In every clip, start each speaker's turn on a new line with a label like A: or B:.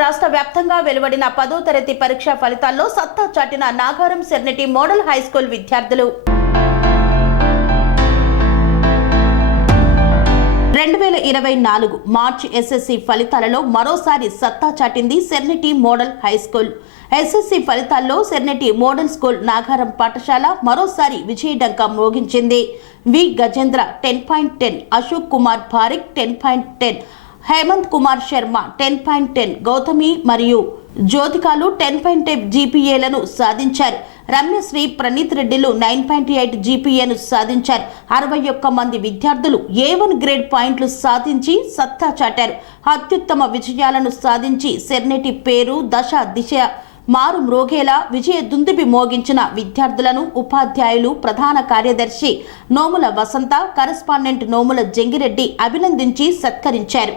A: రాష్ట్ర వ్యాప్తంగా వెలువడిన పదో తరగతి పరీక్షా ఫలితాల్లో సత్తా చాటిన Nagaram serenity model high school విద్యార్థులు. రెండు వేల ఇరవై నాలుగు మార్చి ఎస్ఎస్సి ఫలితాలలో మరోసారి సత్తా చాటింది serenity model high school. SSC ఫలితాల్లో సెర్నిటీ మోడల్ స్కూల్ నాగారం పాఠశాల మరోసారి విజయడంక మోగించింది. V. Gajendra ten point ten Ashok Kumar Barik ten point ten Hemanth Kumar Sharma ten point ten Gautami మరియు జ్యోతికాలు టెన్ పాయింట్ ఎయిట్ జీపీఏలను సాధించారు. రమ్యశ్రీ ప్రణీత్ రెడ్డిలు నైన్ పాయింట్ ఎయిట్ జీపీఏను సాధించారు. అరవై ఒక్క మంది విద్యార్థులు ఏ వన్ గ్రేడ్ పాయింట్లు సాధించి సత్తా చాటారు. అత్యుత్తమ విజయాలను సాధించి సెర్నెటి పేరు దశ దిశ మారు మ్రోగేలా విజయ దుందుబి మోగించిన విద్యార్థులను ఉపాధ్యాయులు ప్రధాన కార్యదర్శి నోముల వసంత కరెస్పాండెంట్ నోముల జంగిరెడ్డి అభినందించి సత్కరించారు.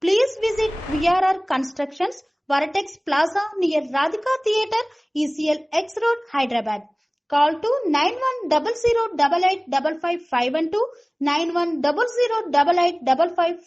B: Please visit VRR Constructions, Vertex Plaza near Radhika Theatre, ECL X Road, Hyderabad. Call to 9100885512, 885512